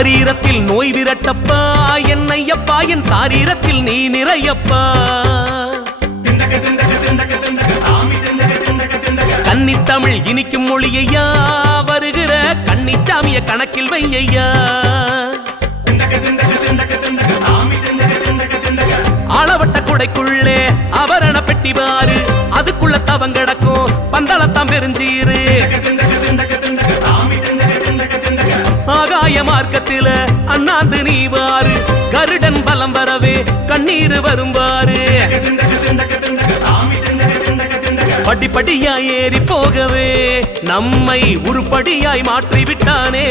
சரீரத்தில் நோய் விரட்டப்பா என்னையப்பா என் சாரீரத்தில் நீ நிறையப்பா கன்னித்தமிழ் இனிக்கும் மொழியையா வருகிற கன்னிச்சாமிய கணக்கில் வையையா ஆளவட்ட குடைக்குள்ளே அவரண பெட்டி பாரு அதுக்குள்ள தவங்கடக்கும் பந்தளத்தாம் பெருஞ்சீரு ஆகாய மார்க்கத்தில அண்ணாந்து நீ வாரு கருடன் பலம் வரவே கண்ணீர் வரும்பாரு படிப்படியாய் ஏறி போகவே நம்மை உருப்படியாய் மாற்றி விட்டானே